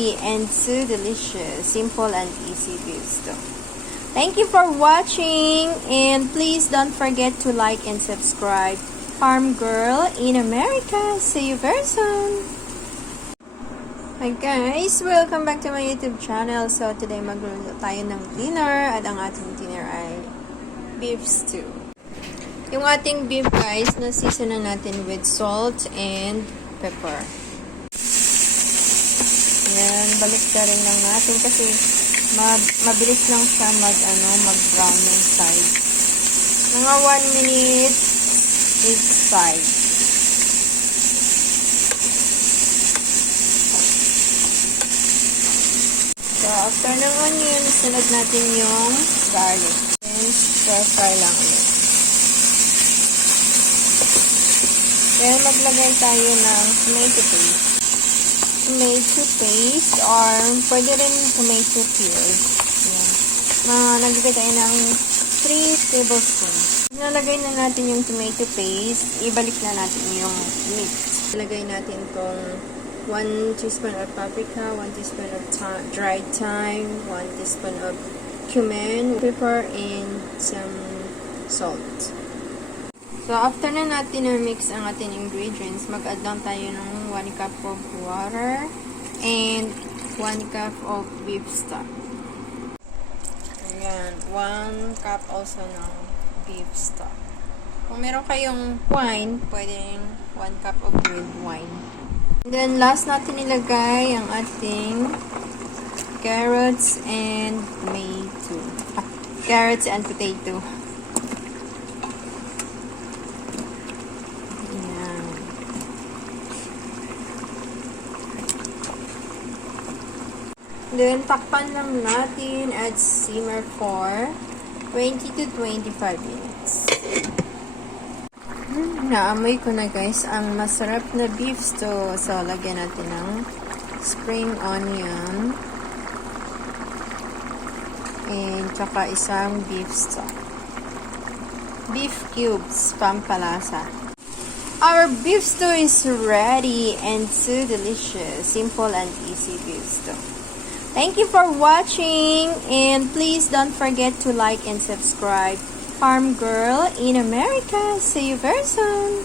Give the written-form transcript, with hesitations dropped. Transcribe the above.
And so delicious, simple and easy beef stew. Thank you for watching, and please don't forget to like and subscribe. Farm Girl in America. See you very soon. Hi guys, welcome back to my YouTube channel. So today magluluto tayo ng dinner, at ang ating dinner ay beef stew. Yung ating beef guys, na-season na natin with salt and pepper. Yan, balik na rin lang natin kasi mabilis lang siya mag-brown yung side. Mga 1 minute each side. So, after ng onion, sunod natin yung garlic. Then, stir-fry lang ulit. Then, maglagay tayo ng tomato paste. Tomato paste or pwede rin tomato puree. Yan. Naglagay tayo ng 3 tablespoons. Nalagay na natin yung tomato paste, ibalik na natin yung meat. Ilagay natin tong 1 teaspoon of paprika, 1 teaspoon of dried thyme, 1 teaspoon of cumin, pepper, and some salt. So, after na natin na-mix ang ating ingredients, mag-add lang tayo ng 1 cup of water and 1 cup of beef stock. Ayan, 1 cup also ng beef stock. Kung meron kayong wine, pwede rin 1 cup of red wine. And then, last natin nilagay ang ating carrots and carrots and potato. Then, takpan lang natin at simmer for 20 to 25 minutes. Naamoy ko na guys ang masarap na beef stew. So, lagyan natin ng spring onion and tsaka isang beef stock. Beef cubes, pampalasa. Our beef stew is ready and so delicious. Simple and easy beef stew. Thank you for watching, and please don't forget to like and subscribe. Farm Girl in America. See you very soon.